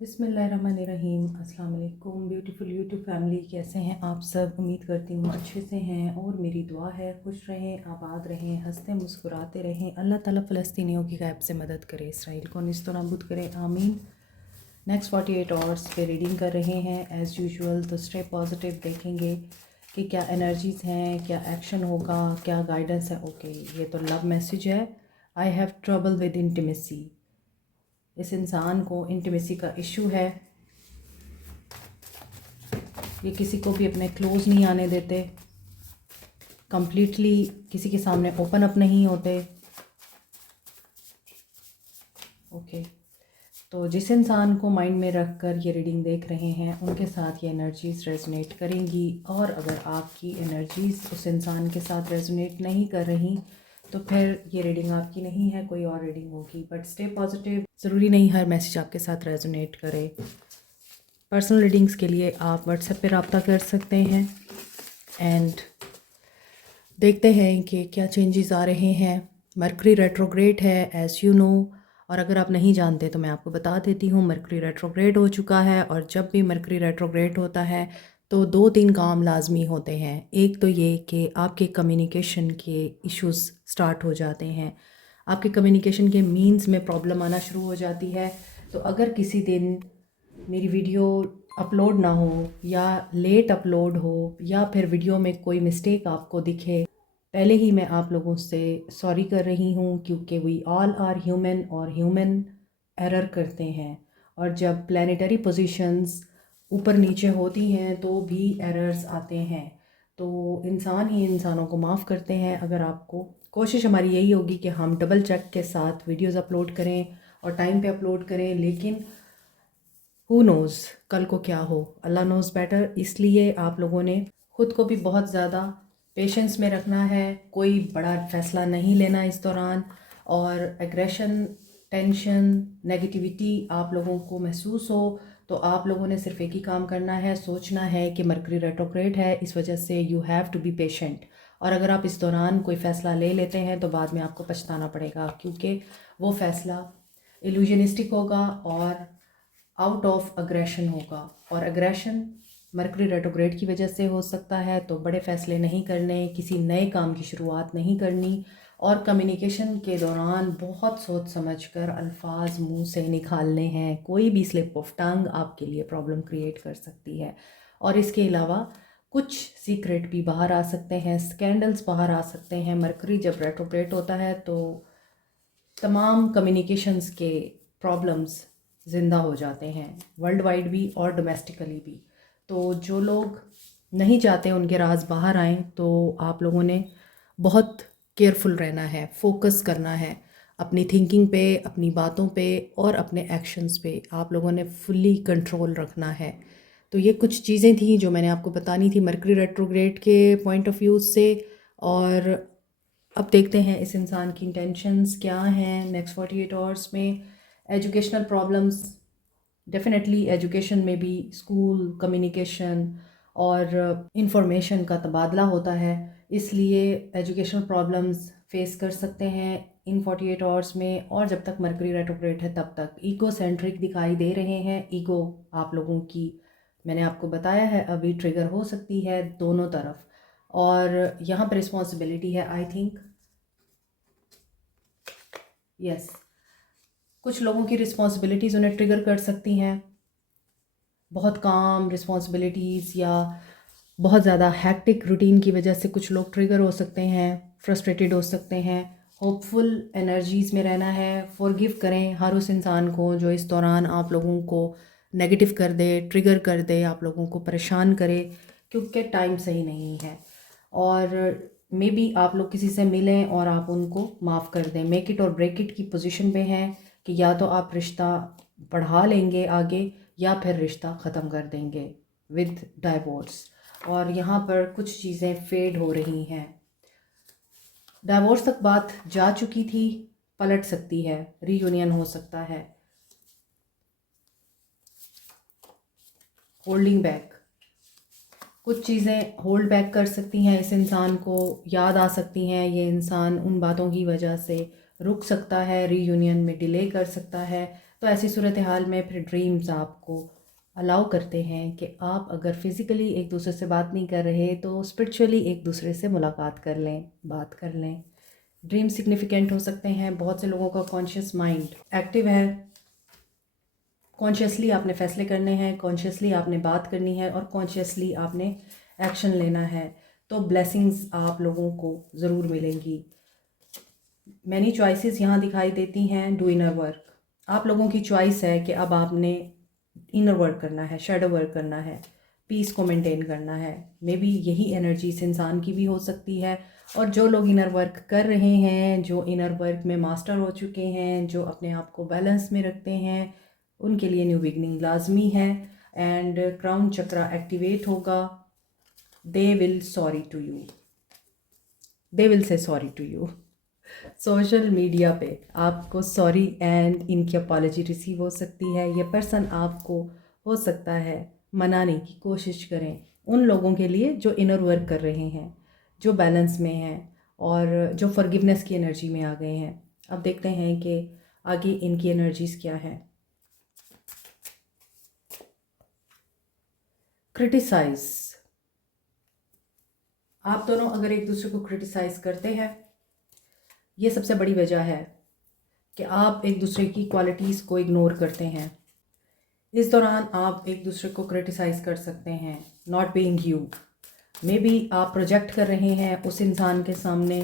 बिस्मिल्लाहिर्रहमानिर्रहीम। अस्सलाम वालेकुम ब्यूटीफुल यूट्यूब फैमिली, कैसे हैं आप सब? उम्मीद करती हूँ अच्छे से हैं और मेरी दुआ है खुश रहें, आबाद रहें, हंसते मुस्कुराते रहें। अल्लाह ताला फ़लस्तीनियों की गैब से मदद करे, इसराइल को निस्तो नाबूद करे, आमीन। नेक्स्ट 48 आवर्स पे रीडिंग कर रहे हैं एज़ यूजुअल। तो स्टे पॉजिटिव, देखेंगे कि क्या एनर्जीज़ हैं, क्या एक्शन होगा, क्या गाइडेंस है। ओके, ये तो लव मैसेज है। I have trouble with intimacy. इस इंसान को इंटीमेसी का इशू है। ये किसी को भी अपने क्लोज़ नहीं आने देते, कंप्लीटली किसी के सामने ओपन अप नहीं होते। ओके, तो जिस इंसान को माइंड में रख कर ये रीडिंग देख रहे हैं उनके साथ ये एनर्जीज़ रेजोनेट करेंगी। और अगर आपकी एनर्जीज़ उस इंसान के साथ रेजोनेट नहीं कर रही तो फिर ये रीडिंग आपकी नहीं है, कोई और रीडिंग होगी। बट स्टे पॉजिटिव, ज़रूरी नहीं हर मैसेज आपके साथ रेजोनेट करे। पर्सनल रीडिंग्स के लिए आप व्हाट्सएप पे रब्ता कर सकते हैं एंड देखते हैं कि क्या चेंजेस आ रहे हैं। मरकरी रेट्रोग्रेड है एज़ यू नो, और अगर आप नहीं जानते तो मैं आपको बता देती हूँ। मरकरी रेट्रोग्रेड हो चुका है और जब भी मरकरी रेट्रोग्रेड होता है तो 2-3 काम लाजमी होते हैं। एक तो ये कि आपके कम्युनिकेशन के इश्यूज़ स्टार्ट हो जाते हैं, आपके कम्युनिकेशन के मीन्स में प्रॉब्लम आना शुरू हो जाती है। तो अगर किसी दिन मेरी वीडियो अपलोड ना हो या लेट अपलोड हो या फिर वीडियो में कोई मिस्टेक आपको दिखे, पहले ही मैं आप लोगों से सॉरी कर रही हूँ, क्योंकि वी ऑल आर ह्यूमन और ह्यूमन एरर करते हैं। और जब प्लानिटरी पोजीशंस ऊपर नीचे होती हैं तो भी एरर्स आते हैं। तो इंसान ही इंसानों को माफ़ करते हैं। अगर आपको, कोशिश हमारी यही होगी कि हम डबल चेक के साथ वीडियोस अपलोड करें और टाइम पे अपलोड करें, लेकिन हु नोज़ कल को क्या हो, अल्लाह नोज़ बेटर। इसलिए आप लोगों ने ख़ुद को भी बहुत ज़्यादा पेशेंस में रखना है, कोई बड़ा फ़ैसला नहीं लेना इस दौरान। और एग्रेशन, टेंशन, नेगेटिविटी आप लोगों को महसूस हो तो आप लोगों ने सिर्फ एक ही काम करना है, सोचना है कि मरकरी रेट्रोग्रेड है, इस वजह से you have to be patient. और अगर आप इस दौरान कोई फ़ैसला ले लेते हैं तो बाद में आपको पछताना पड़ेगा, क्योंकि वो फ़ैसला इल्यूजनिस्टिक होगा और आउट ऑफ अग्रेशन होगा। और अग्रेशन मरकरी रेट्रोग्रेड की वजह से हो सकता है। तो बड़े फ़ैसले नहीं करने, किसी नए काम की शुरुआत नहीं करनी, और कम्युनिकेशन के दौरान बहुत सोच समझ कर अल्फाज मुंह से निकालने हैं। कोई भी स्लिप ऑफ टंग आपके लिए प्रॉब्लम क्रिएट कर सकती है। और इसके अलावा कुछ सीक्रेट भी बाहर आ सकते हैं, स्कैंडल्स बाहर आ सकते हैं। मरकरी जब रेट्रोग्रेड होता है तो तमाम कम्युनिकेशंस के प्रॉब्लम्स ज़िंदा हो जाते हैं, वर्ल्ड वाइड भी और डोमेस्टिकली भी। तो जो लोग नहीं चाहते उनके राज बाहर आएँ, तो आप लोगों ने बहुत केयरफुल रहना है, फोकस करना है अपनी थिंकिंग पे, अपनी बातों पे और अपने एक्शंस पे। आप लोगों ने फुल्ली कंट्रोल रखना है। तो ये कुछ चीज़ें थी जो मैंने आपको बतानी थी मरकरी रेट्रोग्रेड के पॉइंट ऑफ व्यू से। और अब देखते हैं इस इंसान की इंटेंशंस क्या हैं नेक्स्ट 48 आवर्स में। एजुकेशनल प्रॉब्लम्स, डेफिनेटली एजुकेशन में भी स्कूल, कम्युनिकेशन और इंफॉर्मेशन का तबादला होता है, इसलिए एजुकेशनल प्रॉब्लम्स फेस कर सकते हैं इन 48 आवर्स में। और जब तक मरकरी रेट्रोग्रेड है तब तक ईगो सेंट्रिक दिखाई दे रहे हैं। ईगो आप लोगों की, मैंने आपको बताया है, अभी ट्रिगर हो सकती है दोनों तरफ। और यहाँ पर रिस्पॉन्सिबिलिटी है, आई थिंक, यस, कुछ लोगों की रिस्पॉन्सिबिलिटीज़ उन्हें ट्रिगर कर सकती हैं। बहुत काम रिस्पॉन्सिबिलिटीज़ या बहुत ज़्यादा हैक्टिक रूटीन की वजह से कुछ लोग ट्रिगर हो सकते हैं, फ्रस्ट्रेटेड हो सकते हैं। होपफुल एनर्जीज़ में रहना है। फॉरगिव करें हर उस इंसान को जो इस दौरान आप लोगों को नेगेटिव कर दे, ट्रिगर कर दे, आप लोगों को परेशान करे, क्योंकि टाइम सही नहीं है। और मे बी आप लोग किसी से मिलें और आप उनको माफ़ कर दें। मेक इट और ब्रेक इट की पोजीशन पे हैं कि या तो आप रिश्ता बढ़ा लेंगे आगे या फिर रिश्ता ख़त्म कर देंगे विद डाइवोर्स। और यहाँ पर कुछ चीज़ें फेड हो रही हैं। डाइवोर्स तक बात जा चुकी थी, पलट सकती है, रीयूनियन हो सकता है। होल्डिंग बैक, कुछ चीज़ें होल्ड बैक कर सकती हैं, इस इंसान को याद आ सकती हैं। ये इंसान उन बातों की वजह से रुक सकता है, रीयूनियन में डिले कर सकता है। तो ऐसी सूरत हाल में फिर ड्रीम्स आपको अलाउ करते हैं कि आप अगर फिज़िकली एक दूसरे से बात नहीं कर रहे तो स्पिरिचुअली एक दूसरे से मुलाकात कर लें, बात कर लें। ड्रीम सिग्निफिकेंट हो सकते हैं। बहुत से लोगों का कॉन्शियस माइंड एक्टिव है, कॉन्शियसली आपने फ़ैसले करने हैं, कॉन्शियसली आपने बात करनी है और कॉन्शियसली आपने एक्शन लेना है। तो ब्लेसिंग्स आप लोगों को ज़रूर मिलेंगी। मैनी चॉइसेस यहाँ दिखाई देती हैं। डू इनर वर्क, आप लोगों की चॉइस है कि अब आपने इनर वर्क करना है, शैडो वर्क करना है, पीस को मेंटेन करना है। मे बी यही एनर्जी इस इंसान की भी हो सकती है। और जो लोग इनर वर्क कर रहे हैं, जो इनर वर्क में मास्टर हो चुके हैं, जो अपने आप को बैलेंस में रखते हैं, उनके लिए न्यू बिगनिंग लाजमी है। एंड क्राउन चक्रा एक्टिवेट होगा। They will sorry to you, they will say sorry to you. Social media पे आपको सॉरी एंड इनकी अपॉलॉजी रिसीव हो सकती है। ये पर्सन आपको हो सकता है मनाने की कोशिश करें। उन लोगों के लिए जो इनर वर्क कर रहे हैं, जो बैलेंस में हैं और जो फॉरगिवनेस की एनर्जी में आ गए हैं। अब देखते हैं कि आगे इनकी एनर्जीज़ क्या हैं। क्रिटिसाइज, आप दोनों अगर एक दूसरे को क्रिटिसाइज़ करते हैं, ये सबसे बड़ी वजह है कि आप एक दूसरे की क्वालिटीज़ को इग्नोर करते हैं। इस दौरान आप एक दूसरे को क्रिटिसाइज़ कर सकते हैं, not being you. May be आप प्रोजेक्ट कर रहे हैं उस इंसान के सामने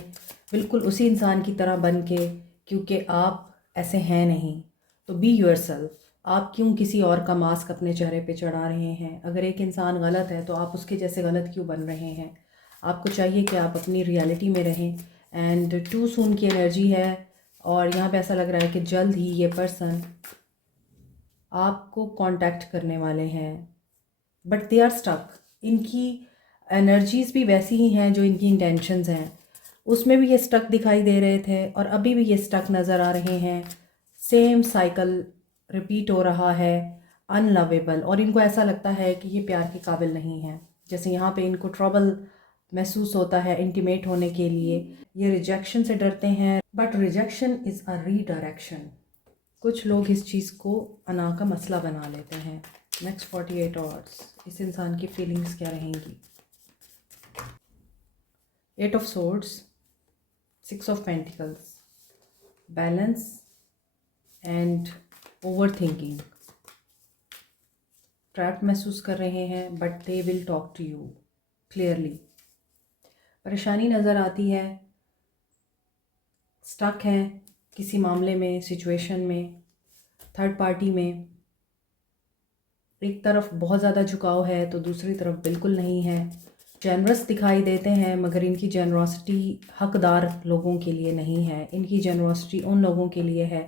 बिल्कुल उसी इंसान की तरह बन के, क्योंकि आप ऐसे हैं नहीं। तो बी योरसेल्फ। आप क्यों किसी और का मास्क अपने चेहरे पे चढ़ा रहे हैं? अगर एक इंसान गलत है तो आप उसके जैसे गलत क्यों बन रहे हैं? आपको चाहिए कि आप अपनी रियलिटी में रहें। एंड टू सून की एनर्जी है और यहाँ पे ऐसा लग रहा है कि जल्द ही ये पर्सन आपको कांटेक्ट करने वाले हैं, बट दे आर स्टक। इनकी एनर्जीज़ भी वैसी ही हैं जो इनकी इंटेंशंस हैं। उसमें भी ये स्टक दिखाई दे रहे थे और अभी भी ये स्टक नज़र आ रहे हैं। सेम साइकिल रिपीट हो रहा है, अनलवेबल। और इनको ऐसा लगता है कि ये प्यार के काबिल नहीं है। जैसे यहाँ पे इनको ट्रबल महसूस होता है इंटीमेट होने के लिए। ये रिजेक्शन से डरते हैं, but rejection is a redirection. कुछ लोग इस चीज़ को अना का मसला बना लेते हैं। नेक्स्ट 48 आवर्स इस इंसान की फीलिंग्स क्या रहेंगी? 8 of swords, 6 of pentacles, balance and over thinking. Trap महसूस कर रहे हैं, but they will talk to you clearly. परेशानी नज़र आती है, स्टक हैं किसी मामले में, सिचुएशन में, थर्ड पार्टी में। एक तरफ बहुत ज़्यादा झुकाव है तो दूसरी तरफ बिल्कुल नहीं है। जेनरस दिखाई देते हैं, मगर इनकी जेनरॉसिटी हकदार लोगों के लिए नहीं है। इनकी जेनरॉसिटी उन लोगों के लिए है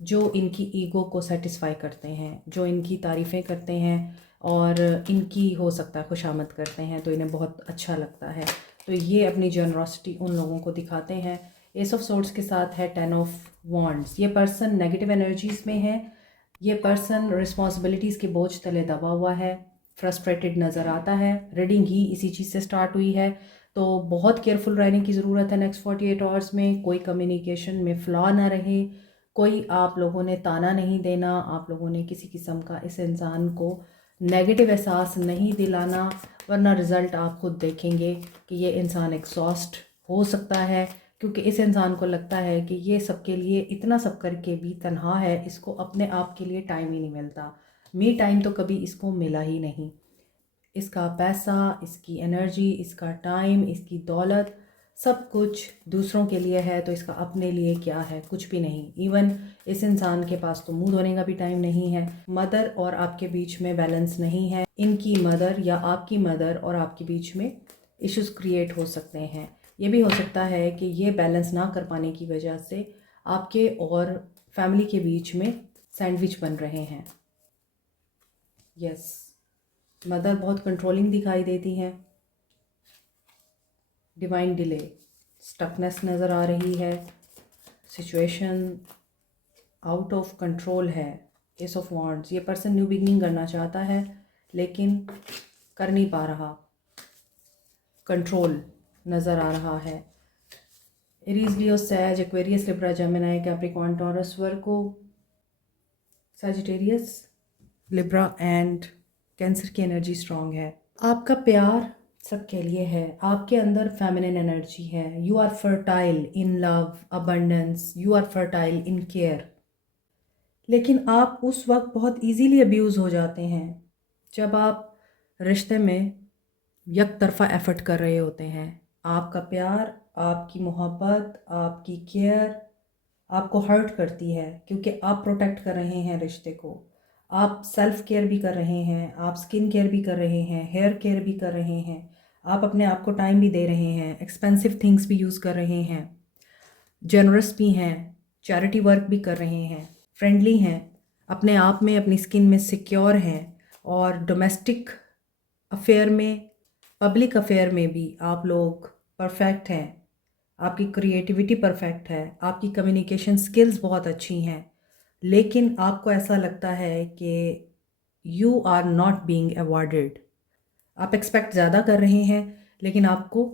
जो इनकी ईगो को सेटिस्फाई करते हैं, जो इनकी तारीफ़ें करते हैं और इनकी हो सकता है खुशामद करते हैं, तो इन्हें बहुत अच्छा लगता है। तो ये अपनी जेनरॉसिटी उन लोगों को दिखाते हैं। एस ऑफ सोर्ड्स के साथ है 10 ऑफ वॉन्ड्स। ये पर्सन नेगेटिव एनर्जीज़ में है। ये पर्सन रिस्पॉन्सिबिलिटीज़ के बोझ तले दबा हुआ है, फ्रस्ट्रेटेड नज़र आता है। रीडिंग ही इसी चीज़ से स्टार्ट हुई है, तो बहुत केयरफुल रहने की ज़रूरत है नेक्स्ट 48 आवर्स में। कोई कम्युनिकेशन में फ़्लॉ ना रहे, कोई आप लोगों ने ताना नहीं देना, आप लोगों ने किसी किस्म का इस इंसान को नेगेटिव एहसास नहीं दिलाना, वरना रिज़ल्ट आप खुद देखेंगे कि ये इंसान एग्जॉस्ट हो सकता है। क्योंकि इस इंसान को लगता है कि ये सबके लिए इतना सब करके भी तन्हा है, इसको अपने आप के लिए टाइम ही नहीं मिलता। मी टाइम तो कभी इसको मिला ही नहीं। इसका पैसा, इसकी एनर्जी, इसका टाइम, इसकी दौलत, सब कुछ दूसरों के लिए है, तो इसका अपने लिए क्या है? कुछ भी नहीं। इवन इस इंसान के पास तो मुंह धोने का भी टाइम नहीं है। मदर और आपके बीच में बैलेंस नहीं है। इनकी मदर या आपकी मदर और आपके बीच में इश्यूज क्रिएट हो सकते हैं। ये भी हो सकता है कि ये बैलेंस ना कर पाने की वजह से आपके और फैमिली के बीच में सैंडविच बन रहे हैं। यस, मदर बहुत कंट्रोलिंग दिखाई देती हैं। डिवाइन डिले, स्टकनेस नज़र आ रही है। सिचुएशन आउट ऑफ कंट्रोल है। एस ऑफ वॉन्ड्स, ये पर्सन न्यू बिगनिंग करना चाहता है लेकिन कर नहीं पा रहा। कंट्रोल नज़र आ रहा है। Aries, Leo, sage, Aquarius, Libra, Gemini, Capricorn, Taurus, Virgo, Sagittarius, Libra and Cancer की एनर्जी स्ट्रांग है। आपका प्यार सबके लिए है, आपके अंदर फेमिनिन एनर्जी है, you are fertile in love, abundance, you are fertile in care. लेकिन आप उस वक्त बहुत इजीली अब्यूज़ हो जाते हैं जब आप रिश्ते में एक तरफ़ा एफ़र्ट कर रहे होते हैं। आपका प्यार, आपकी मोहब्बत, आपकी केयर आपको हर्ट करती है क्योंकि आप प्रोटेक्ट कर रहे हैं रिश्ते को। आप सेल्फ केयर भी कर रहे हैं, आप स्किन केयर भी कर रहे हैं, हेयर केयर भी कर रहे हैं, आप अपने आप को टाइम भी दे रहे हैं, एक्सपेंसिव थिंग्स भी यूज़ कर रहे हैं, जनरस भी हैं, चैरिटी वर्क भी कर रहे हैं, फ्रेंडली हैं, अपने आप में अपनी स्किन में सिक्योर हैं और डोमेस्टिक अफेयर में, पब्लिक अफेयर में भी आप लोग परफेक्ट हैं। आपकी क्रिएटिविटी परफेक्ट है, आपकी कम्युनिकेशन स्किल्स बहुत अच्छी हैं, लेकिन आपको ऐसा लगता है कि you are not being awarded. आप एक्सपेक्ट ज़्यादा कर रहे हैं लेकिन आपको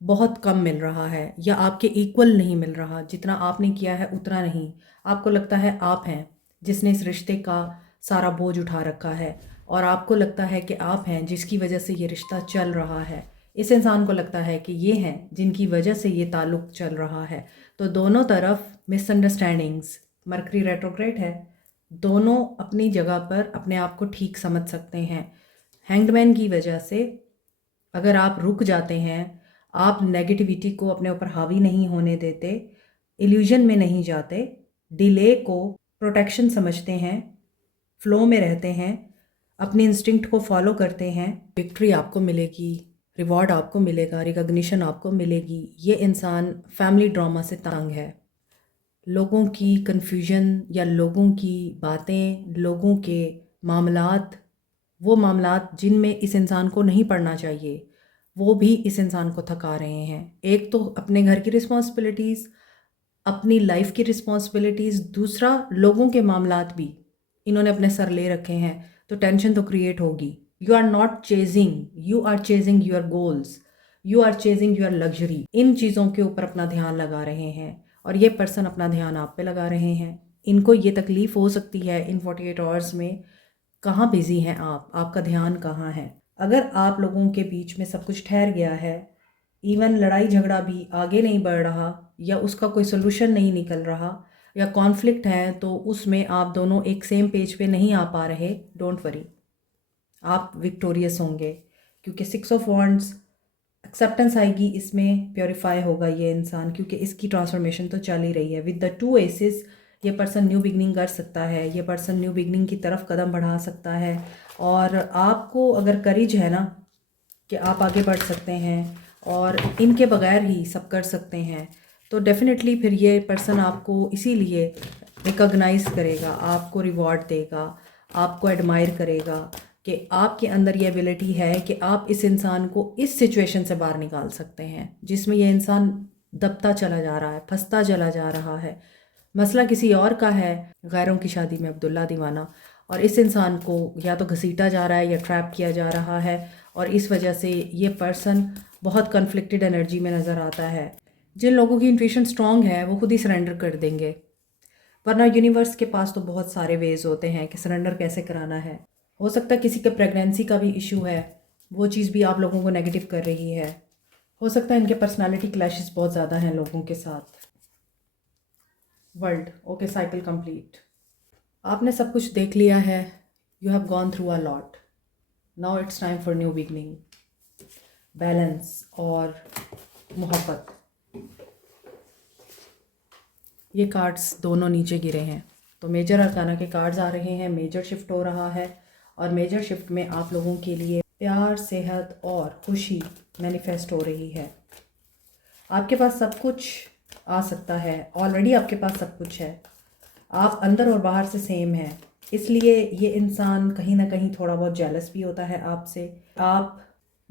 बहुत कम मिल रहा है या आपके इक्वल नहीं मिल रहा, जितना आपने किया है उतना नहीं। आपको लगता है आप हैं जिसने इस रिश्ते का सारा बोझ उठा रखा है और आपको लगता है कि आप हैं जिसकी वजह से ये रिश्ता चल रहा है। इस इंसान को लगता है कि ये हैं जिनकी वजह से ये ताल्लुक़ चल रहा है। तो दोनों तरफ मिसअंडरस्टैंडिंग्स, मरकरी रेट्रोग्रेड है, दोनों अपनी जगह पर अपने आप को ठीक समझ सकते हैं। हैंग्डमैन की वजह से अगर आप रुक जाते हैं, आप नेगेटिविटी को अपने ऊपर हावी नहीं होने देते, इल्यूजन में नहीं जाते, डिले को प्रोटेक्शन समझते हैं, फ्लो में रहते हैं, अपनी इंस्टिंक्ट को फॉलो करते हैं, विक्ट्री आपको मिलेगी, रिवॉर्ड आपको मिलेगा, रिकॉग्निशन आपको मिलेगी। ये इंसान फैमिली ड्रामा से तंग है। लोगों की कन्फ्यूजन या लोगों की बातें, लोगों के मामलात, वो मामलात जिनमें इस इंसान को नहीं पढ़ना चाहिए, वो भी इस इंसान को थका रहे हैं। एक तो अपने घर की रिस्पॉन्सिबिलिटीज़, अपनी लाइफ की रिस्पॉन्सिबिलिटीज़, दूसरा लोगों के मामलात भी इन्होंने अपने सर ले रखे हैं, तो टेंशन तो क्रिएट होगी। You are not chasing, you are chasing your goals, you are chasing your luxury. इन चीज़ों के ऊपर अपना ध्यान लगा रहे हैं और ये पर्सन अपना ध्यान आप पे लगा रहे हैं। इनको ये तकलीफ़ हो सकती है इन 48 आवर्स में, कहाँ बिज़ी हैं आप, आपका ध्यान कहाँ है। अगर आप लोगों के बीच में सब कुछ ठहर गया है, इवन लड़ाई झगड़ा भी आगे नहीं बढ़ रहा या उसका कोई सोल्यूशन नहीं निकल रहा या कॉन्फ्लिक्ट है, तो उसमें आप दोनों एक सेम पेज पे नहीं आ पा रहे, डोंट वरी, आप विक्टोरियस होंगे क्योंकि 6 ऑफ वॉन्ड्स एक्सेप्टेंस आएगी, इसमें प्योरीफाई होगा ये इंसान क्योंकि इसकी ट्रांसफॉर्मेशन तो चल ही रही है। विद द 2 एसेस ये पर्सन न्यू बिगनिंग कर सकता है, ये पर्सन न्यू बिगनिंग की तरफ कदम बढ़ा सकता है और आपको अगर करेज है ना कि आप आगे बढ़ सकते हैं और इनके बगैर ही सब कर सकते हैं, तो डेफिनेटली फिर ये पर्सन आपको इसीलिए रिकॉग्नाइज करेगा, आपको रिवॉर्ड देगा, आपको एडमायर करेगा कि आपके अंदर ये एबिलिटी है कि आप इस इंसान को इस सिचुएशन से बाहर निकाल सकते हैं जिसमें ये इंसान दबता चला जा रहा है, फंसता चला जा रहा है। मसला किसी और का है, गैरों की शादी में अब्दुल्ला दीवाना, और इस इंसान को या तो घसीटा जा रहा है या ट्रैप किया जा रहा है और इस वजह से ये पर्सन बहुत कन्फ्लिक्टेड एनर्जी में नज़र आता है। जिन लोगों की इंट्यूशन स्ट्रॉन्ग है वो खुद ही सरेंडर कर देंगे, वरना यूनिवर्स के पास तो बहुत सारे वेज होते हैं कि सरेंडर कैसे कराना है। हो सकता है किसी के प्रेगनेंसी का भी इशू है, वो चीज़ भी आप लोगों को नेगेटिव कर रही है। हो सकता है इनके पर्सनालिटी क्लैशेस बहुत ज़्यादा हैं लोगों के साथ। World okay, cycle complete. आपने सब कुछ देख लिया है, you have gone through a lot, now it's time for new beginning, balance और मोहब्बत। ये कार्ड्स दोनों नीचे गिरे हैं, तो मेजर अरकाना के कार्ड्स आ रहे हैं, मेजर शिफ्ट हो रहा है और मेजर शिफ्ट में आप लोगों के लिए प्यार, सेहत और खुशी मैनिफेस्ट हो रही है। आपके पास सब कुछ आ सकता है, ऑलरेडी आपके पास सब कुछ है, आप अंदर और बाहर से सेम हैं, इसलिए ये इंसान कहीं ना कहीं थोड़ा बहुत जेलस भी होता है आपसे, आप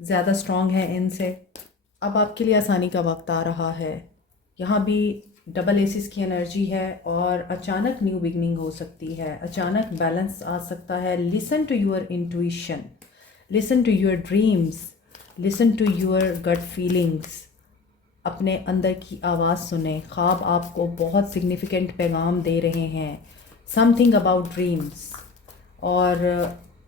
ज़्यादा स्ट्रॉन्ग हैं इनसे। अब आपके लिए आसानी का वक्त आ रहा है, यहाँ भी डबल एसिस की एनर्जी है और अचानक न्यू बिगनिंग हो सकती है, अचानक बैलेंस आ सकता है। Listen to your intuition, listen to your dreams, listen to your gut feelings. अपने अंदर की आवाज़ सुने। ख्वाब आपको बहुत सिग्निफिकेंट पैगाम दे रहे हैं, समथिंग अबाउट ड्रीम्स। और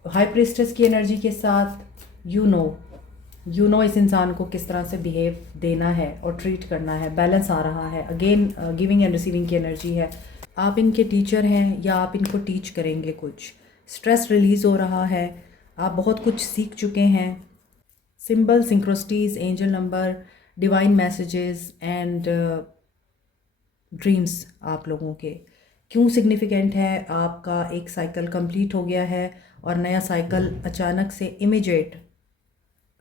हाई प्रिस्टेस की एनर्जी के साथ यू नो इस इंसान को किस तरह से बिहेव देना है और ट्रीट करना है। बैलेंस आ रहा है, अगेन गिविंग एंड रिसीविंग की एनर्जी है। आप इनके टीचर हैं या आप इनको टीच करेंगे कुछ। स्ट्रेस रिलीज़ हो रहा है, आप बहुत कुछ सीख चुके हैं। Symbol, synchronicities, angel number, divine messages and dreams आप लोगों के क्यों सिग्निफिकेंट है। आपका एक साइकिल कंप्लीट हो गया है और नया साइकिल अचानक से इमीडिएट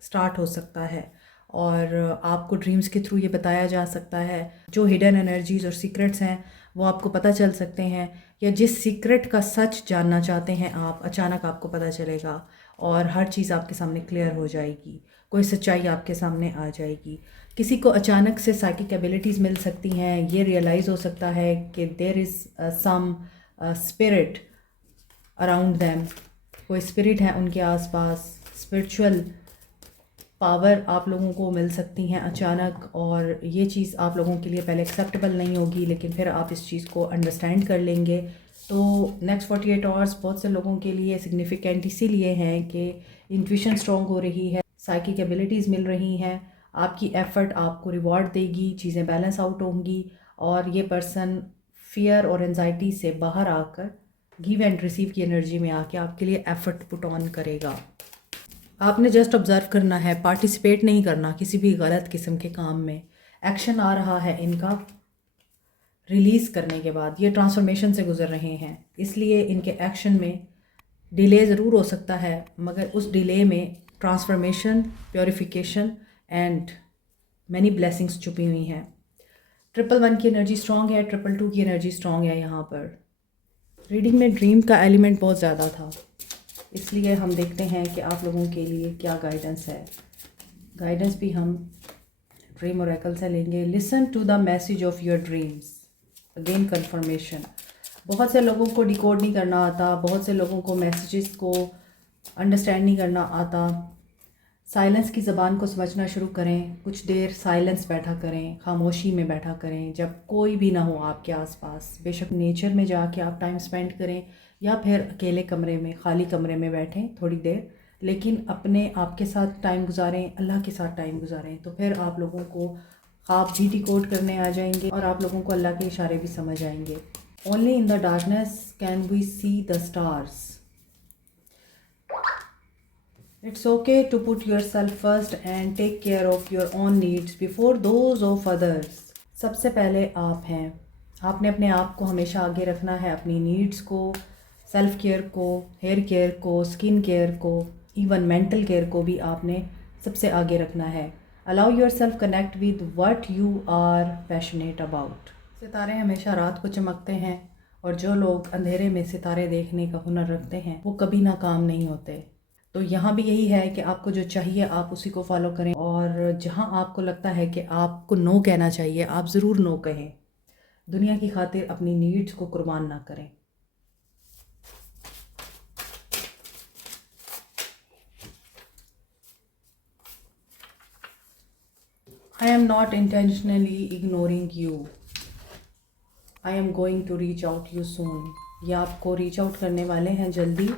स्टार्ट हो सकता है। और आपको ड्रीम्स के थ्रू ये बताया जा सकता है, जो हिडन एनर्जीज़ और सीक्रेट्स हैं वो आपको पता चल सकते हैं, या जिस सीक्रेट का सच जानना चाहते हैं आप, अचानक आपको पता चलेगा और हर चीज़ आपके सामने क्लियर हो जाएगी। कोई सच्चाई आपके सामने आ जाएगी। किसी को अचानक से साइकिक एबिलिटीज़ मिल सकती हैं। ये रियलाइज़ हो सकता है कि there is some spirit around them, कोई स्पिरिट है उनके आसपास। स्पिरिचुअल पावर आप लोगों को मिल सकती हैं अचानक, और ये चीज़ आप लोगों के लिए पहले एक्सेप्टेबल नहीं होगी, लेकिन फिर आप इस चीज़ को अंडरस्टैंड कर लेंगे। तो नेक्स्ट 48 आवर्स बहुत से लोगों के लिए सिग्निफिकेंट इसीलिए हैं कि इंट्यूशन स्ट्रॉन्ग हो रही है, साइकिक एबिलिटीज़ मिल रही हैं, आपकी एफ़र्ट आपको रिवॉर्ड देगी, चीज़ें बैलेंस आउट होंगी और ये पर्सन फियर और एनजाइटी से बाहर आकर गिव एंड रिसीव की एनर्जी में आके आपके लिए एफ़र्ट पुट ऑन करेगा। आपने जस्ट ऑब्ज़र्व करना है, पार्टिसिपेट नहीं करना किसी भी गलत किस्म के काम में। एक्शन आ रहा है इनका रिलीज़ करने के बाद, ये ट्रांसफॉर्मेशन से गुजर रहे हैं, इसलिए इनके एक्शन में डिले ज़रूर हो सकता है, मगर उस डिले में transformation, purification and many blessings छुपी हुई हैं। 111 की एनर्जी स्ट्रॉन्ग है, 222 की एनर्जी स्ट्रॉन्ग है। यहाँ पर रीडिंग में ड्रीम का एलिमेंट बहुत ज़्यादा था, इसलिए हम देखते हैं कि आप लोगों के लिए क्या गाइडेंस है। गाइडेंस भी हम ड्रीम ओरेकल से लेंगे। Listen to the message of your dreams, again confirmation. बहुत से लोगों को डिकोड नहीं करना आता, बहुत से लोगों को मैसेजेस को अंडरस्टैंड नहीं करना आता। साइलेंस की ज़बान को समझना शुरू करें, कुछ देर साइलेंस बैठा करें, खामोशी में बैठा करें जब कोई भी ना हो आपके आसपास। बेशक नेचर में जाके आप टाइम स्पेंड करें या फिर अकेले कमरे में, खाली कमरे में बैठें थोड़ी देर, लेकिन अपने आप के साथ टाइम गुजारें, अल्लाह के साथ टाइम गुजारें। तो फिर आप लोगों को ख्वाब भी डिकोड करने आ जाएंगे और आप लोगों को अल्लाह के इशारे भी समझ आएंगे। Only in the darkness can we see the stars. It's okay to put yourself first and take care of your own needs before those of others. सबसे पहले आप हैं, आपने अपने आप को हमेशा आगे रखना है, अपनी नीड्स को, सेल्फ केयर को, हेयर केयर को, स्किन केयर को, इवन मेंटल केयर को भी आपने सबसे आगे रखना है। Allow yourself connect with what you are passionate about. सितारे हमेशा रात को चमकते हैं और जो लोग अंधेरे में सितारे देखने का हुनर रखते हैं वो कभी नाकाम नहीं होते। तो यहाँ भी यही है कि आपको जो चाहिए आप उसी को फॉलो करें, और जहाँ आपको लगता है कि आपको नो कहना चाहिए आप ज़रूर नो कहें। दुनिया की खातिर अपनी नीड्स को कुर्बान ना करें। I am not intentionally ignoring you, I am going to reach out you soon. ये आपको रीच आउट करने वाले हैं जल्दी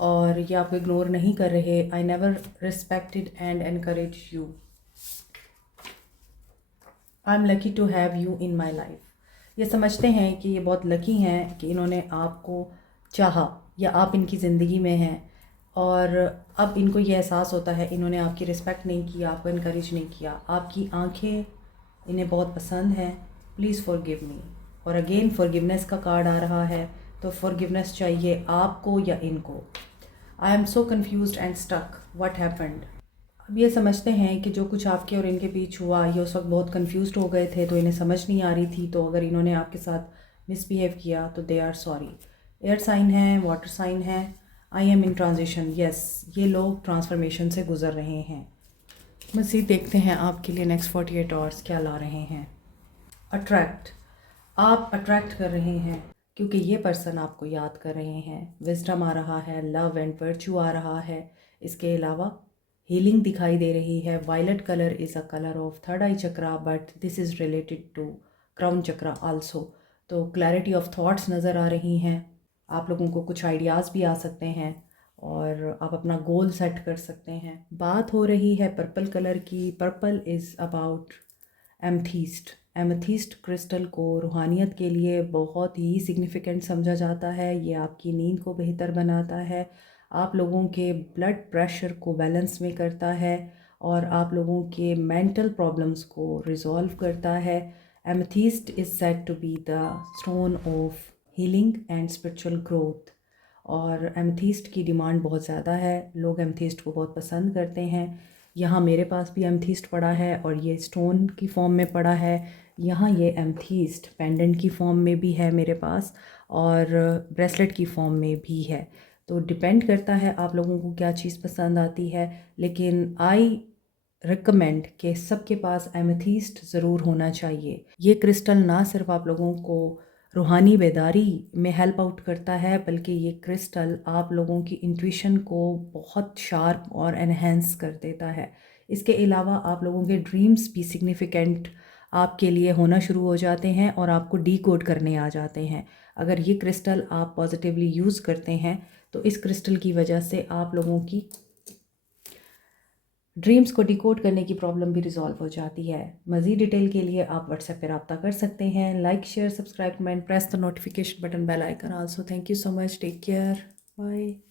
और ये आपको इग्नोर नहीं कर रहे। I never respected and encourage you, I am lucky to have you in my life. ये समझते हैं कि ये बहुत लकी हैं कि इन्होंने आपको चाहा या आप इनकी ज़िंदगी में हैं, और अब इनको ये एहसास होता है इन्होंने आपकी रिस्पेक्ट नहीं किया, आपको इनकरेज नहीं किया। आपकी आंखें इन्हें बहुत पसंद हैं, प्लीज़ फॉरगिव मी। और अगेन फॉरगिवनेस का कार्ड आ रहा है, तो फॉरगिवनेस चाहिए आपको या इनको। I am so confused and stuck, what happened. अब ये समझते हैं कि जो कुछ आपके और इनके बीच हुआ, ये उस वक्त बहुत कन्फ्यूज्ड हो गए थे, तो इन्हें समझ नहीं आ रही थी। तो अगर इन्होंने आपके साथ मिसबिहेव किया तो they are sorry. Air sign है, वाटर साइन है, I am in transition. Yes, ये लोग ट्रांसफॉर्मेशन से गुजर रहे हैं। मज़ीद देखते हैं आपके लिए नेक्स्ट 48 आवर्स क्या ला रहे हैं। अट्रैक्ट, आप अट्रैक्ट कर रहे हैं क्योंकि ये पर्सन आपको याद कर रहे हैं। विजडम आ रहा है, लव एंड वर्च्यू आ रहा है, इसके अलावा हीलिंग दिखाई दे रही है। Violet colour is a colour of third eye chakra, but this is related to crown chakra also. तो क्लैरिटी ऑफ थॉट्स नज़र आ रही हैं। आप लोगों को कुछ आइडियाज़ भी आ सकते हैं और आप अपना गोल सेट कर सकते हैं। बात हो रही है पर्पल कलर की। Purple is about amethyst. Amethyst crystal को रूहानियत के लिए बहुत ही सिग्निफिकेंट समझा जाता है। ये आपकी नींद को बेहतर बनाता है, आप लोगों के ब्लड प्रेशर को बैलेंस में करता है और आप लोगों के मेंटल प्रॉब्लम्स को रिजॉल्व करता है। Amethyst is said to be the stone of healing and spiritual growth. और एमथीस्ट की डिमांड बहुत ज़्यादा है, लोग एमथीस्ट को बहुत पसंद करते हैं। यहाँ मेरे पास भी एमथीस्ट पड़ा है और ये स्टोन की फॉर्म में पड़ा है। यहाँ ये एमथीस्ट पेंडेंट की फॉर्म में भी है मेरे पास और ब्रेसलेट की फॉर्म में भी है। तो डिपेंड करता है आप लोगों को क्या चीज़ पसंद आती है, लेकिन आई रिकमेंड कि सबके पास एमेथीस्ट ज़रूर होना चाहिए। ये क्रिस्टल ना सिर्फ आप लोगों को रूहानी बेदारी में हेल्प आउट करता है, बल्कि ये क्रिस्टल आप लोगों की इंट्यूशन को बहुत शार्प और एनहेंस कर देता है। इसके अलावा आप लोगों के ड्रीम्स भी सिग्निफिकेंट आपके लिए होना शुरू हो जाते हैं और आपको डीकोड करने आ जाते हैं। अगर ये क्रिस्टल आप पॉजिटिवली यूज़ करते हैं तो इस क्रिस्टल की वजह से आप लोगों की ड्रीम्स को डिकोड करने की प्रॉब्लम भी रिजॉल्व हो जाती है। मज़ीद डिटेल के लिए आप व्हाट्सएप पर रब्ता कर सकते हैं। Like, share, subscribe, comment, press the notification button, bell icon also. Thank you so much, take care, bye.